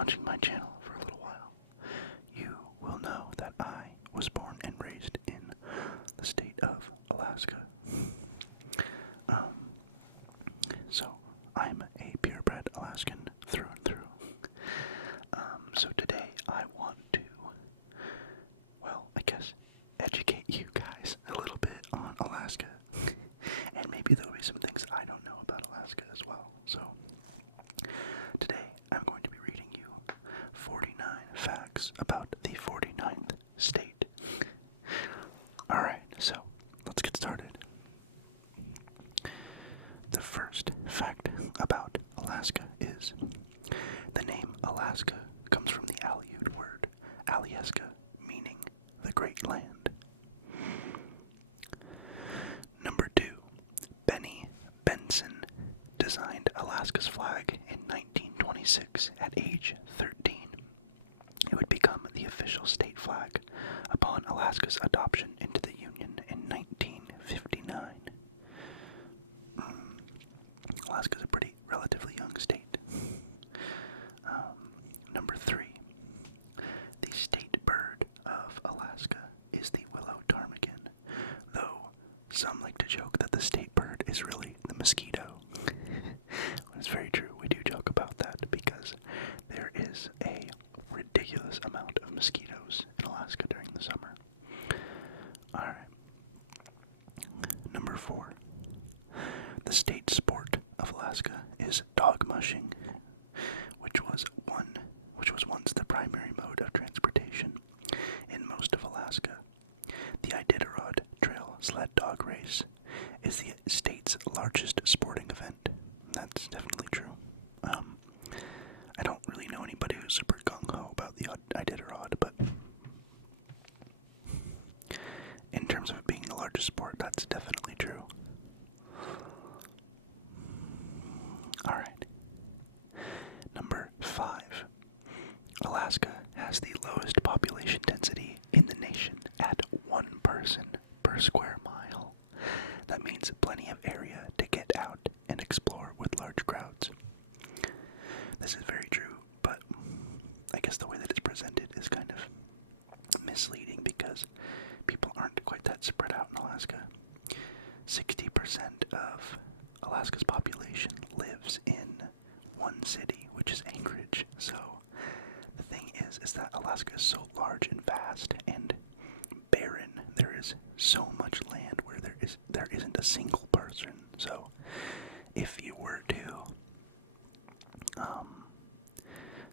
watching my channel for a little while, you will know that I was born and raised in the state of Alaska. So I'm a purebred Alaskan through and through. So today I want to, I guess, educate you guys a little bit on Alaska. And maybe there'll be some things I don't know about Alaska as well. So today I'm going to be reading you 49 facts about the 49th state. Alright, so let's get started. The first fact about Alaska is the name Alaska comes from the Aleut word Alyeska, meaning the Great Land. Number 2, Benny Benson designed Alaska's flag in 1926 at age 13. It would become the official state flag upon Alaska's adoption into the Union in 1959. Alaska's a pretty relatively young state. Number 3, the state bird of Alaska is the willow ptarmigan, though some like to joke that the state bird is really the mosquito. It's very true, we do joke about that because there is a ridiculous amount of mosquitoes in Alaska during the summer. Alright. Number 4, the state sport of Alaska is dog mushing, which was once the primary mode of transportation in most of Alaska. The Iditarod Trail sled dog race is the state's largest sporting event. That's definitely true. I don't really know anybody who's super gung-ho about the Iditarod, but in terms of it being the largest sport, that's definitely true. Alright. Number 5. Alaska has the lowest population density in the nation at 1 person per square mile. That means plenty of area to get out and explore with large crowds. This is very true, but I guess the way that it's presented is kind of misleading because people aren't quite that spread out in Alaska. 60% of Alaska's population lives in one city, which is Anchorage. So the thing is that Alaska is so large and vast and barren. There is so much land where there isn't a single person. So if you were to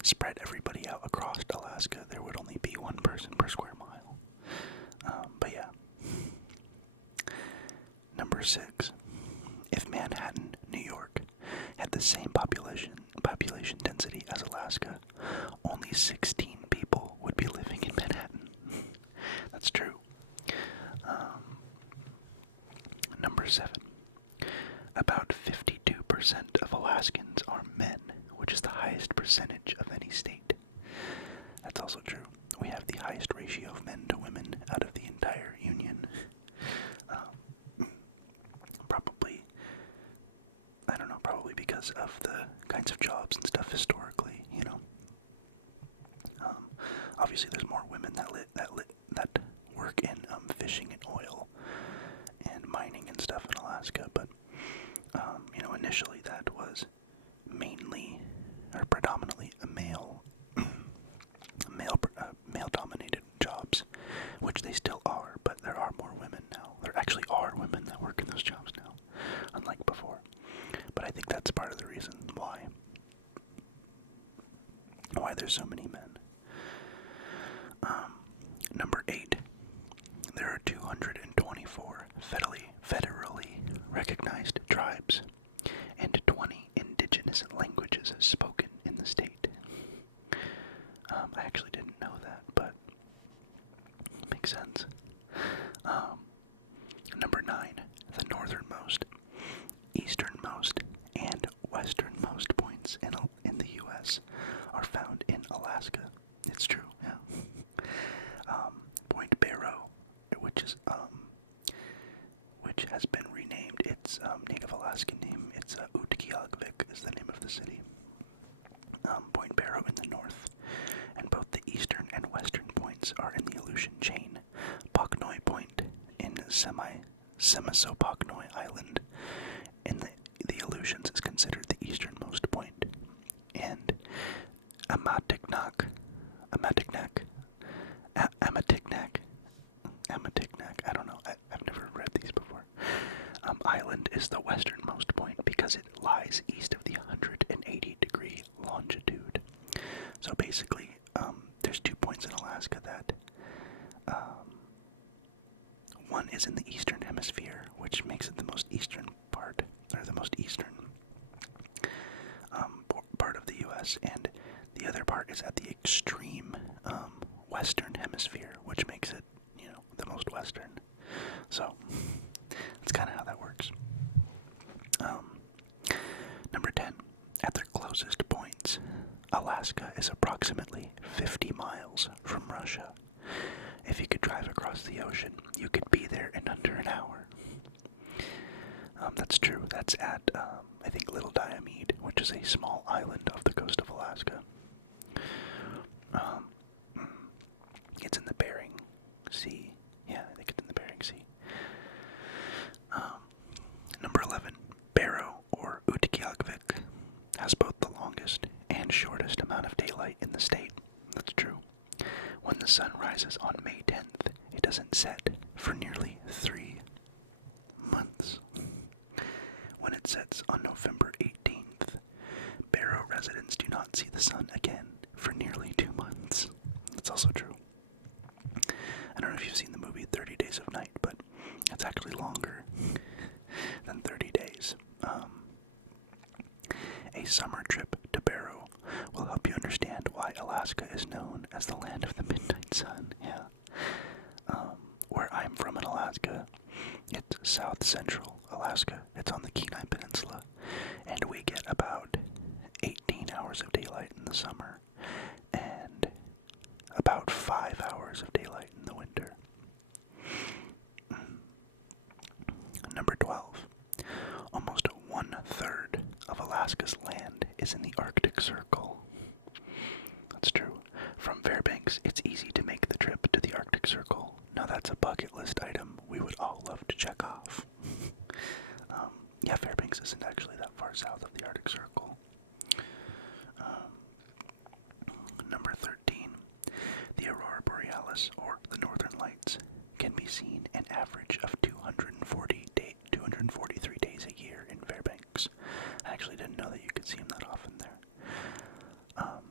spread everybody out across Alaska, there would only be 1 person per square mile. But yeah. Number 6. If Manhattan, New York, had the same population density as Alaska, only 16 people would be living in Manhattan. That's true. Number 7. About 52% of Alaskans are men, which is the highest percentage of any state. That's also true. We have the highest ratio of men to women out of the entire Union. Probably because of the kinds of jobs and stuff historically, you know. Obviously, there's more women that work in fishing and oil and mining and stuff in Alaska, but initially that was mainly or predominantly a male-dominated jobs, which they still are, but there are more women now. There actually are women that work in those jobs now, unlike before. But I think that's part of the reason why there's so many men. Number 8. There are 224 federally recognized tribes and 20 indigenous languages spoken in the state. I actually didn't know that, but it makes sense. Number 9. The northernmost, easternmost, and westernmost points in the U.S. are found in Alaska. It's true, yeah. Point Barrow, which has been renamed its Native Alaskan name. It's Utqiagvik is the name of the city. Point Barrow in the north points are in the Aleutian chain. Poknoi Point in Semisopoknoi Island in the Aleutians is considered the easternmost point. And Amatignac, I don't know, I've never read these before. Island is the westernmost point because it lies east of the 180-degree longitude. So basically, there's 2 points in Alaska that one is in the eastern hemisphere, which makes it the most eastern part, or the most eastern part of the U.S., and the other part is at the extreme western hemisphere, which makes it, the most western. So, that's kind of how that works. Number 10. At their closest points, Alaska is approximately 50 miles from Russia. If you could drive across the ocean, you could be there in under an hour. That's true. That's at, I think, Little Diomede, which is a small island off the coast of Alaska. It's in the Bering Sea. Yeah, I think it's in the Bering Sea. Number 11. Barrow, or Utqiagvik, has both the longest and shortest amount of daylight in the state. That's true. When the sun rises on May 10th, it doesn't set for nearly 3 months. When it sets on November 18th, Barrow residents do not see the sun again for nearly 2 months. That's also true. I don't know if you've seen the movie 30 Days of Night, but it's actually longer than 30 days. A summer trip to Barrow will help you understand why Alaska is known as the land of the midnight sun. Yeah. Where I'm from in Alaska, it's south central Alaska. It's on the Kenai Peninsula, and we get about 18 hours of daylight in the summer and about 5 hours of daylight in the winter. Number 12. Almost 1/3 of Alaska's land is in the Arctic Circle. That's true. From Fairbanks, it's easy to make the trip to the Arctic Circle. Now that's a bucket list item we would all love to check off. Yeah, Fairbanks isn't actually that far south of the Arctic Circle. Number 13. The Aurora Borealis, or the Northern Lights, can be seen an average of 243 days a year in Fairbanks. I actually didn't know that you could see them that often there.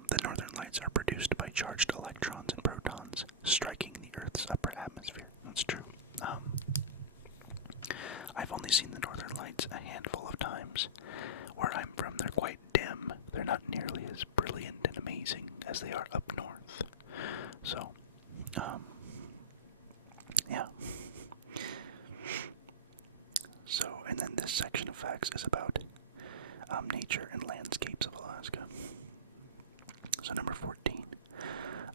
The Northern Lights are produced by charged electrons and protons striking the Earth's upper atmosphere. That's true. I've only seen the Northern Lights a handful of times. Where I'm from, they're quite dim. They're not nearly as brilliant and amazing as they are up north. So, yeah. So, and then this section of facts is about nature and landscapes of Alaska. So number 14.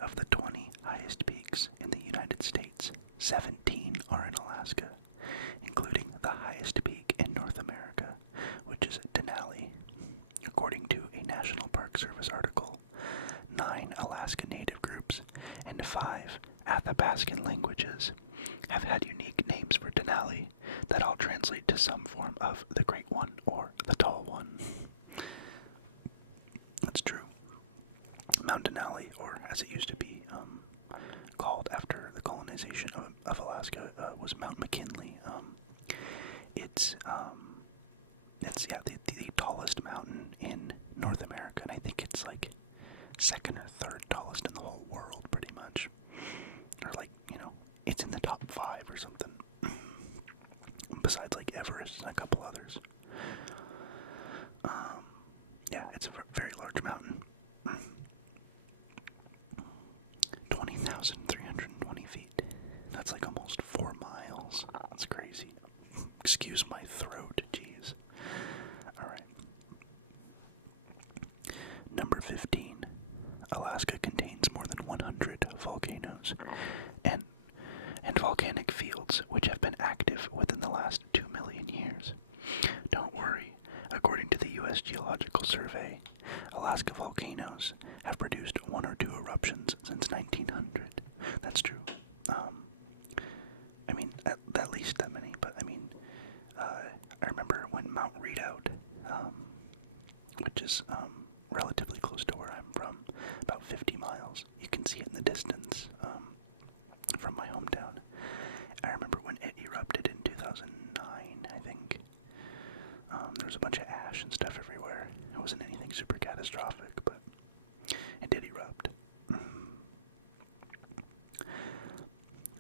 Of the 20 highest peaks in the United States, 17 are in Alaska, including the highest peak in North America, which is Denali. According to a National Park Service article, 9 Alaska Native groups and 5 Athabascan languages have had unique names for Denali that all translate to some form of the Great One or the Tall One. That's true. Mount Denali, or as it used to be called after the colonization of Alaska, was Mount McKinley. It's the tallest mountain in North America, and I think it's like second or third tallest in the whole world, pretty much. Or it's in the top 5 or something. Besides Everest and a couple others. Yeah, it's a very large mountain. 20,320 feet. That's almost 4 miles. That's crazy. Excuse my throat, jeez. Alright. Number 15. Alaska contains more than 100 volcanoes and volcanic fields which have been active within the last 2 million years. Don't worry. According to the U.S. Geological Survey, Alaska volcanoes have produced 1 or 2 eruptions since 1900. That's true. I mean, at least that many, but I mean, I remember when Mount Redoubt, which is relatively close to where I'm from, about 50 miles, you can see it in the distance from my hometown. I remember when it erupted in 2009, I think. There was a bunch of ash and stuff everywhere. It wasn't anything super catastrophic, but it did erupt.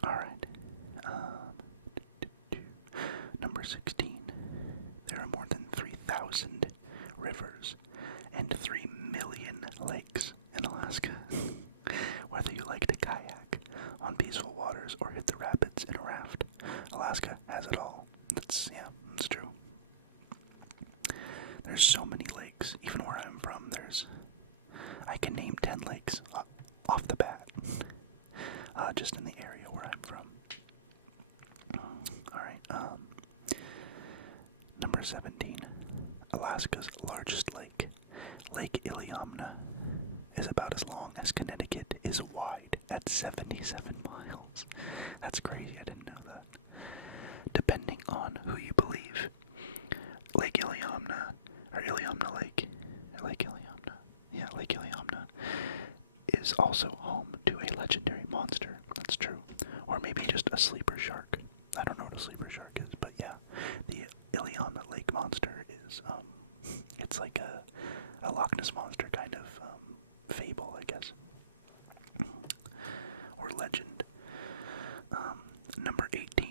Alright. Number 16. There are more than 3,000 rivers and 3 million lakes in Alaska. Whether you like to kayak on peaceful waters or hit the rapids in a raft, Alaska has it all. That's true. There's so many lakes. Even where I'm from, I can name 10 lakes off the bat. Just in the area where I'm from. Alright, number 17. Alaska's largest lake, Lake Iliamna, is about as long as Connecticut is wide at 77 miles. That's crazy, I didn't know that. Depending on who you believe, Lake Iliamna, or Iliamna Lake, Lake Iliamna, is also home to a legendary monster. That's true. Or maybe just a sleeper shark. I don't know what a sleeper shark is, but yeah, the Iliamna Lake monster is, it's like a Loch Ness monster kind of fable, I guess. Or legend. Number 18.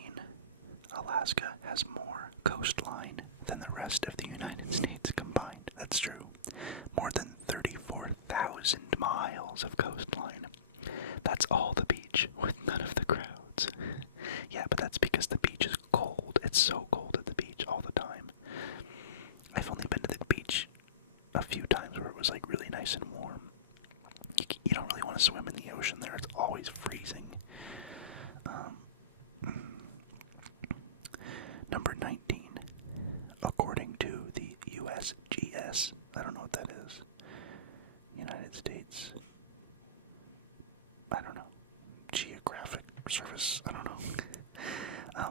Alaska has more coastline than the rest of the United States combined. That's true. More than 34,000 miles of coastline. That's all the beach with none of the crowds. Yeah, but that's because the beach is cold. It's so cold at the beach all the time. I've only been to the beach a few times where it was like really nice and warm. You don't really want to swim in the ocean there. It's always freezing. Number 19. According to the USGS, I don't know what that is. United States, I don't know. Geographic Service, I don't know.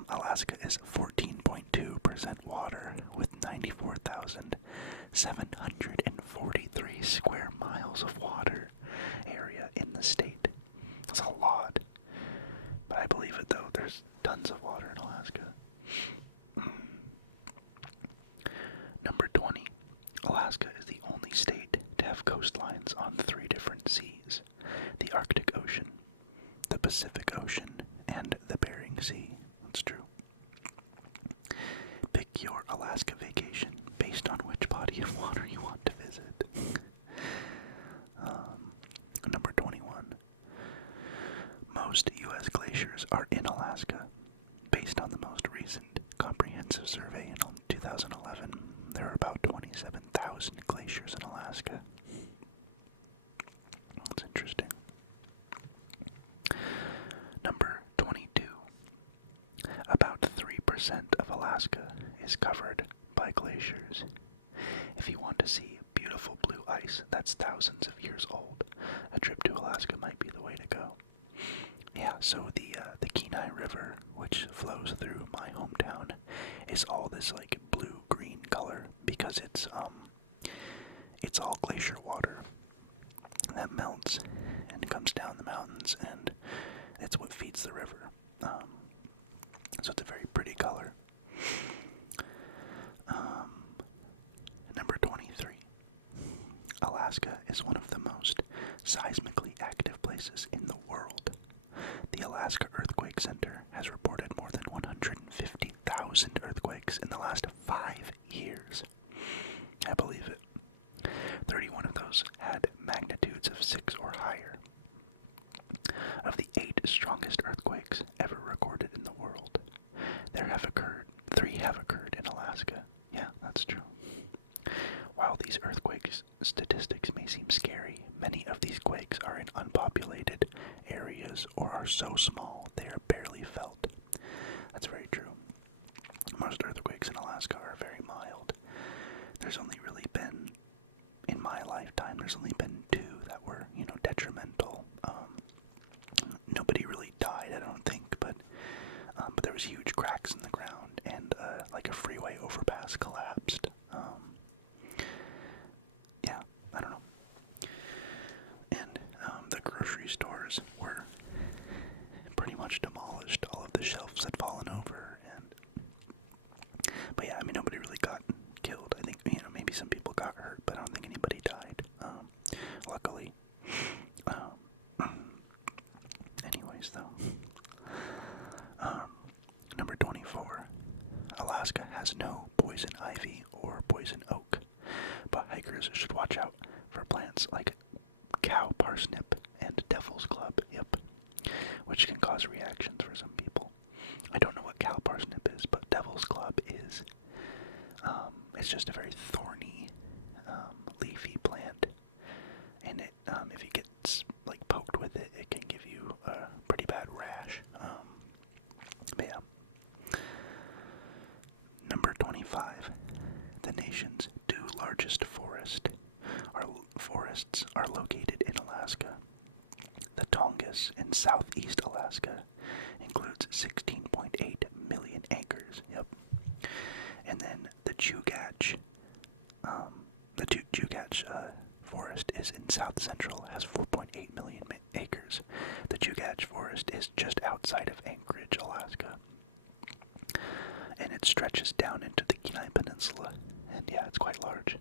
Alaska is 14.2% water with 94,743 square miles of water area in the state. That's a lot. But I believe it though, there's tons of water in Alaska. Number 20. Alaska is the only state to have coastlines on 3 different seas. The Arctic Ocean, the Pacific Ocean, and the Bering Sea. That's true. Pick your Alaska vacation based on which body of water you want to visit. Number 21. Most U.S. glaciers are in Alaska. Based on the most recent comprehensive survey in 2011, there are about 27,000 glaciers in Alaska. That's interesting. Number 22. About 3% of Alaska is covered by glaciers. If you want to see beautiful blue ice that's thousands of years old, a trip to Alaska might be the way to go. Yeah, so the Kenai River, which flows through my hometown, is all this like blue-green color because it's all glacier water that melts and comes down the mountains, and it's what feeds the river. So it's a very pretty color. Number 23. Alaska is one of the most seismically active places in the world. The Alaska Earthquake Center has reported more than 150,000 earthquakes in the last 5 years. I believe it. 31 of those had magnitudes of 6 or higher. Of the 8 strongest earthquakes ever recorded in the world, 3 have occurred in Alaska. Yeah, that's true. While these earthquake statistics may seem scary, many of these quakes are in unpopulated areas or are so small they are barely felt. That's very true. Most earthquakes in Alaska are very mild. There's only really been, in my lifetime, there's only been 2 that were, detrimental. Nobody cracks in the ground, and like a freeway overpass collapsed. Yeah, I don't know. And the grocery stores were pretty much demolished. All of the shelves had fallen over, but yeah, I mean, nobody really got killed. I think, maybe some people got hurt, but I don't think anybody died. Luckily. Anyways, though. Number 24. Alaska has no poison ivy or poison oak, but hikers should watch out for plants like cow parsnip and devil's club, which can cause reactions for some people. I don't know what cow parsnip is, but devil's club is, it's just a very thorny, leafy plant, and it, if you get, like, poked with it, it can give you a pretty bad rash. But yeah. Number 25. The nation's two largest forests are located in Alaska. The Tongass in southeast Alaska includes 16.8 million acres. And then the Chugach, forest is in south central, has 4.8 million acres. The Chugach forest is just outside of Anchorage, Alaska, and it stretches down into the Kenai Peninsula, and yeah, it's quite large.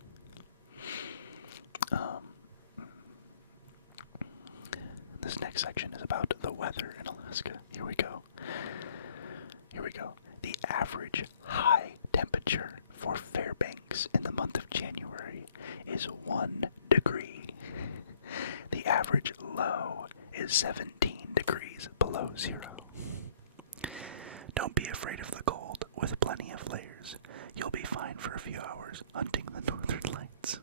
This next section is about the weather in Alaska. Here we go. The average high temperature for Fairbanks in the month of January is 1 degree. The average low is 17 degrees below zero. Don't be afraid of the cold. With plenty of layers, you'll be fine for a few hours hunting the northern lights.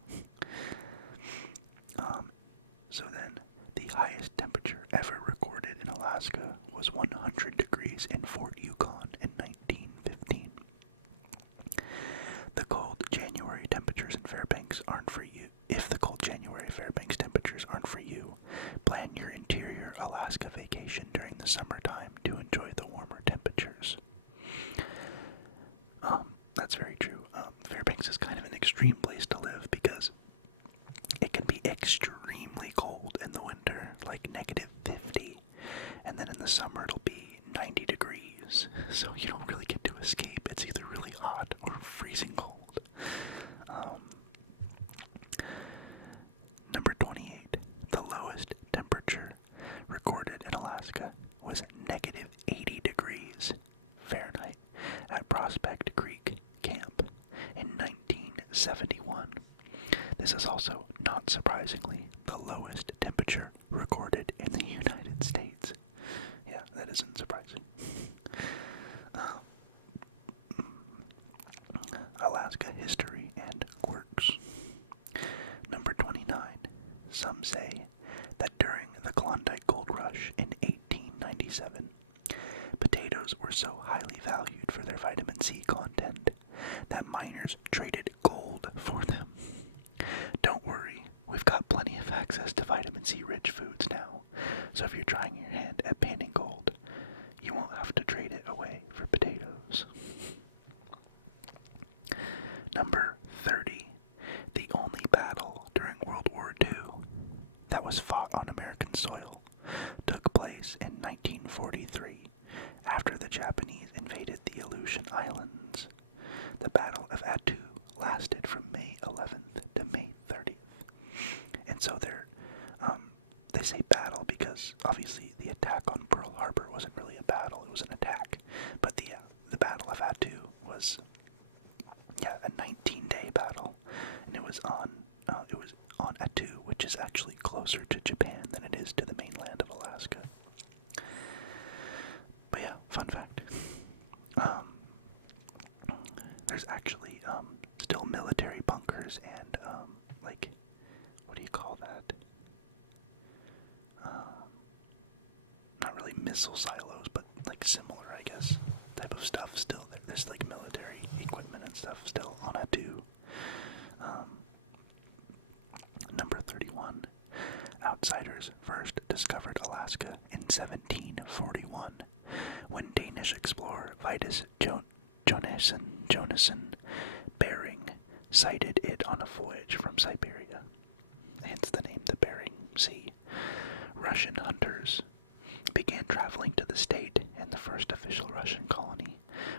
So then, the highest temperature ever recorded in Alaska was 100 degrees in Fort Yukon in 1915. The cold January temperatures in Fairbanks aren't for you. If the cold January Fairbanks temperatures aren't for you, plan your interior Alaska vacation during the summertime to enjoy the warmer temperatures. That's very true. Fairbanks is kind of an extreme place to live because it can be extremely cold in the winter, like -50, and then in the summer it'll be 90 degrees, so you don't really get to escape. It's either really hot or freezing cold. Number 28. The lowest temperature recorded in Alaska was -80 degrees Fahrenheit at Prospect Creek Camp in 1971. This is also, not surprisingly, the lowest temperature recorded in the United States. Yeah, that isn't surprising. Alaska history and quirks. Number 29. Some say that during the Klondike Gold Rush in 1897, potatoes were so highly valued for their vitamin C content that miners traded gold for them. Don't worry, we've got plenty of access to vitamin C-rich foods now, so if you're trying your hand at panning gold, you won't have to trade it away for potatoes. Number 30. The only battle during World War II that was fought on American soil took place in 1943 after the Japanese invaded the Aleutian Islands. The Battle of Attu lasted from May 11th to May 30th. And so they say battle because obviously the attack on Pearl Harbor wasn't really a battle, it was an attack. But the Battle of Attu was a 19-day battle, and it was on Attu, which is actually closer to Japan than it is to the mainland of Alaska. But yeah, fun fact. There's actually still military bunkers and what do you call that? Not really missile silos, but like similar, I guess, type of stuff still there. There's like military equipment and stuff still on Attu. Number 31. Outsiders first discovered Alaska in 1741 when Danish explorer Vitus Jonassen Bering sighted it on a voyage from Siberia, hence the name the Bering Sea. Russian hunters began traveling to the state, and the first official Russian colony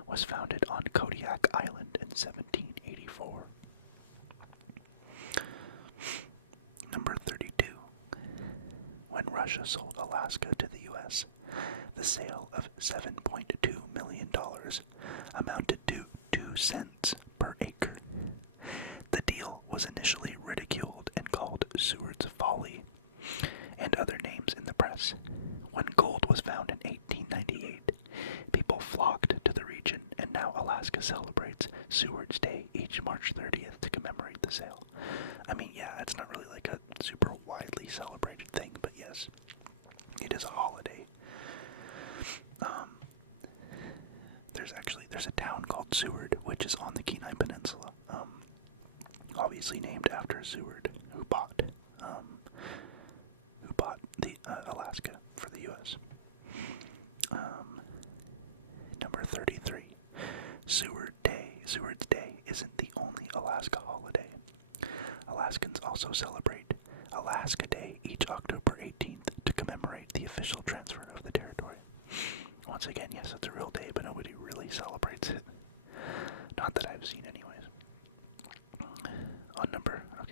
was founded on Kodiak Island in 1784. Number 32. When Russia sold Alaska to the U.S., the sale of $7.2 million amounted to 2 cents per acre. The deal was initially ridiculed and called Seward's Folly, and other names in the press. When gold was found in 1898, people flocked to the region, and now Alaska celebrates Seward's Day each March 30th to commemorate the sale. I mean, yeah, it's not really like a super widely celebrated thing, but yes, it is a holiday. There's a town called Seward, which is on the Kenai Peninsula, obviously named after Seward, who bought the Alaska for the U.S. Number 33, Seward's Day isn't the only Alaska holiday. Alaskans also celebrate Alaska Day each October 18th to commemorate the official transfer of the territory. Once again, yes, it's a real day, but nobody really celebrates it. Not that I've seen anyways.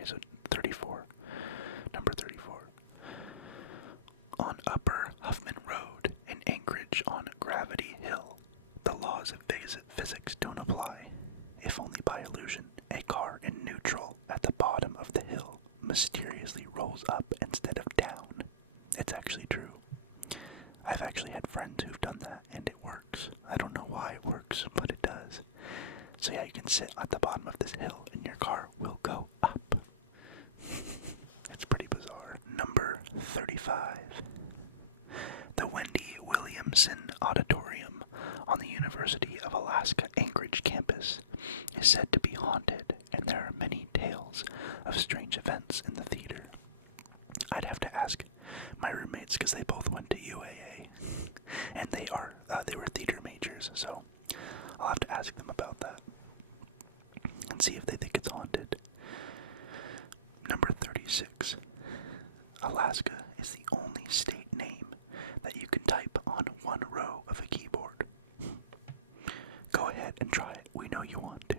So 34. Number 34. On Upper Huffman Road in Anchorage on Gravity Hill, the laws of physics don't apply. If only by illusion, a car in neutral at the bottom of the hill mysteriously rolls up instead of down. It's actually true. I've actually had friends who've done that, and it works. I don't know why it works, but it does. So yeah, you can sit at the bottom of this hill, and your car will go up. It's pretty bizarre. Number 35. The Wendy Williamson Auditorium on the University of Alaska Anchorage campus is said to be haunted, and there are many tales of strange events in the theater. I'd have to ask my roommates because they both went to UAA, and they were theater majors, so I'll have to ask them about that and see if they think it's haunted. Number 36. Alaska is the only state name that you can type on one row of a keyboard. Go ahead and try it. We know you want to.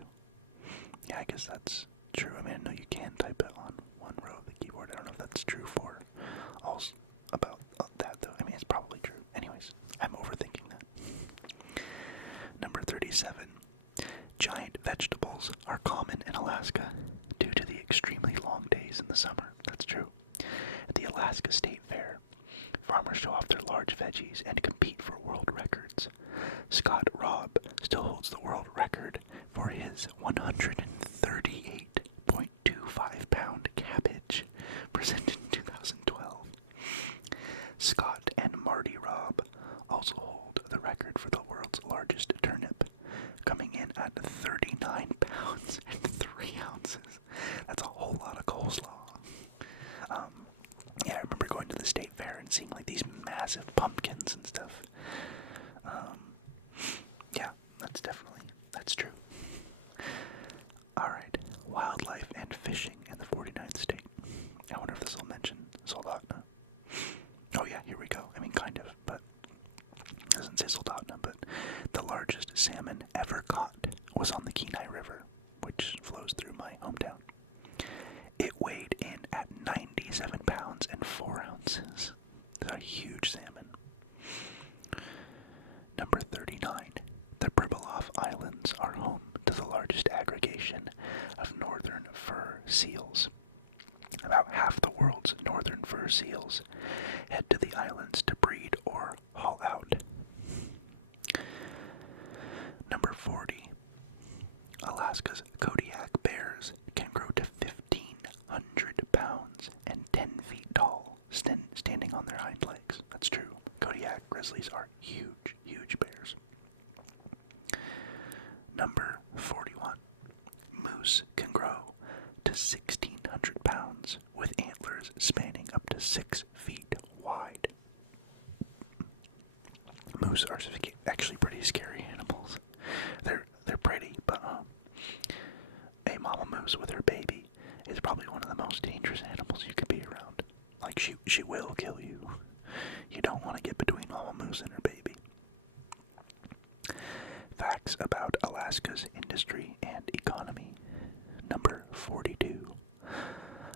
Yeah, I guess that's true. I mean, I know you can type it on one row of the keyboard. I don't know if that's true for all about that, though. I mean, it's probably true. Anyways, I'm overthinking that. Number 37. Giant vegetables are common in Alaska due to the extremely long days in the summer. That's true. At the Alaska State Fair, farmers show off their large veggies and compete for world records. Scott Robb still holds the world record for his 138.25-pound cabbage, presented in 2012. Scott and Marty Robb also hold the record for the world's largest turnip, coming in at 39 pounds and 3 ounces. That's a whole lot of coleslaw. Yeah, I remember going to the state fair and seeing like these massive pumpkins and stuff. Yeah, that's true. Alright, wildlife and fishing in the 49th state. I wonder if this will mention Soldotna. Oh yeah, here we go. I mean, kind of, but it doesn't say Soldotna, but the largest salmon ever caught was on the Kenai River, which flows through my hometown. It weighed in at 97 pounds and 4 ounces. It's a huge salmon. Number 39. The Pribilof Islands are home to the largest aggregation of northern fur seals. About half the world's northern fur seals head to the islands to breed or haul out. Number 40. Alaska's Kodiak bears can grow to 1,500 pounds and 10 feet tall, standing on their hind legs. That's true. Kodiak grizzlies are huge, huge bears. Number 41. Moose can grow to 1,600 pounds with antlers spanning up to 6 feet wide. moose are actually pretty scary animals. They're pretty, but a mama moose with her baby is probably one of the most dangerous animals you could be around. Like, she will kill you. You don't want to get between mama moose and her baby. Facts about Alaska's industry and economy. Number 42.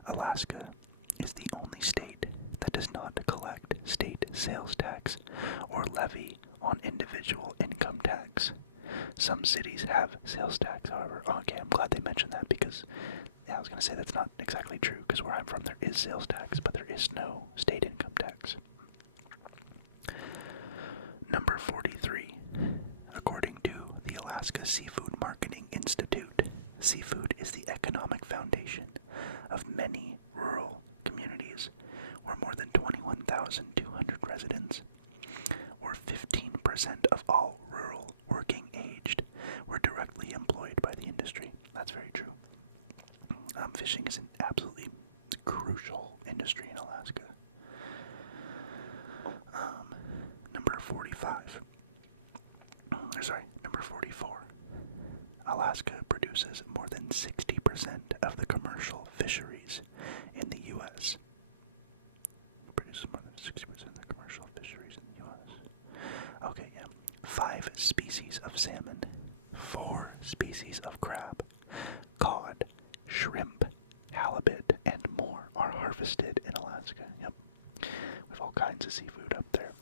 Alaska is the only state that does not collect state sales tax or levy on individual income tax. Some cities have sales tax, however. Okay, I'm glad they mentioned that because I was going to say that's not exactly true, because where I'm from there is sales tax, but there is no state income tax. Number 43. According to the Alaska Seafood Marketing Institute, seafood is the economic foundation of many rural communities where more than 21,200 residents, or 15% of all rural working aged, were directly employed by the industry. That's very true. Fishing is an absolutely crucial industry in Alaska. Number 45. Number 44. Alaska produces more than 60% of the commercial fisheries in the U.S. Produces more than 60% of the commercial fisheries in the U.S. Okay, yeah. 5 species of salmon, 4 species of crab, cod, shrimp, halibut, and more are harvested in Alaska. Yep. We have all kinds of seafood up there.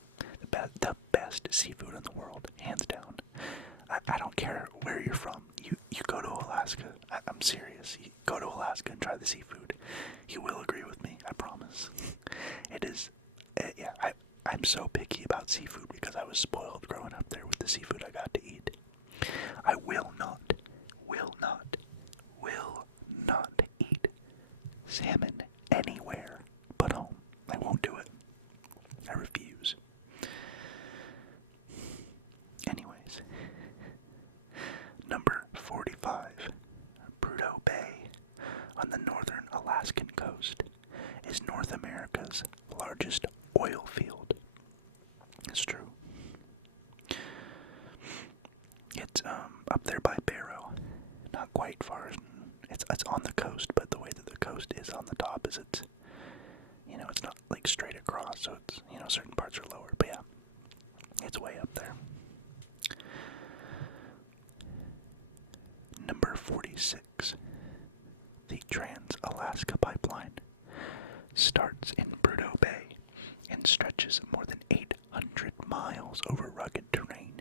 The best seafood in the world, hands down. I don't care where you're from. You go to Alaska. I'm serious. You go to Alaska and try the seafood. You will agree with me, I promise. It is, I'm so picky about seafood because I was spoiled growing up there with the seafood I got to eat. I will not eat salmon anywhere but home. I won't do it. I refuse. Anyways, number 45, Prudhoe Bay on the northern Alaskan coast is North America's largest oil field. It's true. It's up there by Barrow, not quite far. It's on the coast, but the way that the coast is on the top is it's not like straight across, so it's certain parts are lower, but yeah, it's way up there. Number 46. The Trans-Alaska Pipeline starts in Prudhoe Bay and stretches more than 800 miles over rugged terrain,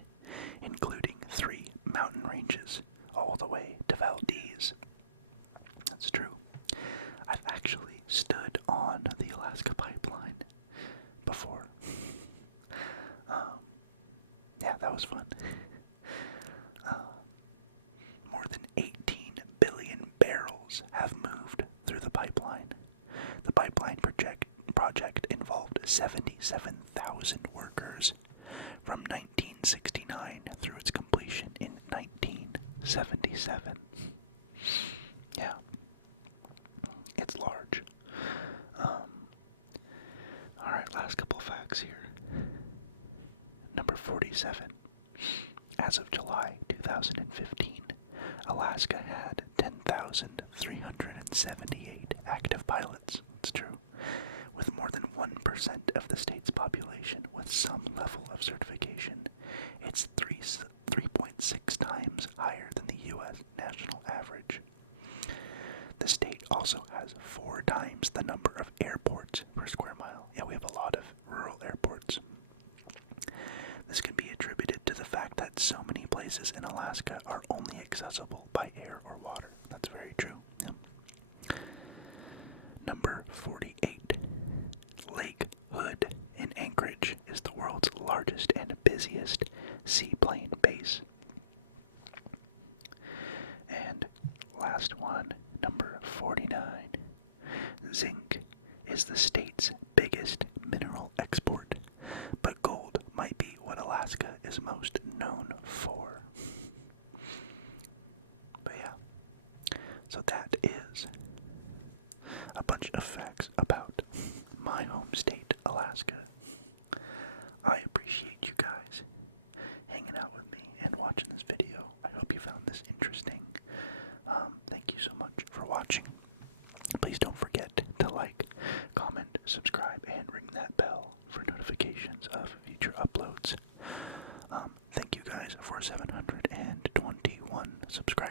including 3 mountain ranges, all the way to Valdez. That's true. I've actually stood on the Alaska Pipeline before. Yeah, that was fun. More than 18 billion barrels have moved through the pipeline. The pipeline project involved 77,000 workers from 1969 through its completion in 1977. Yeah, it's large. Alright, last couple facts here. Number 47. As of July 2015, Alaska had 10,378 active pilots. It's true. With more than 1% of the state's population with some level of certification. It's 3.6 times higher than the U.S. national average. The state also has 4 times the number of airports per square mile. Yeah, we have a lot of rural airports. This can be attributed to the fact that so many places in Alaska are only accessible by air or water. That's very true. Yeah. Number 48. Lake Hood in Anchorage is the world's largest and busiest seaplane base. And last one, number 49. Zinc is the state's biggest mineral export, but gold might be what Alaska is most known for. But yeah, so that is a bunch of facts about my home state, Alaska. I appreciate you guys notifications of future uploads. Thank you guys for 721 subscribers.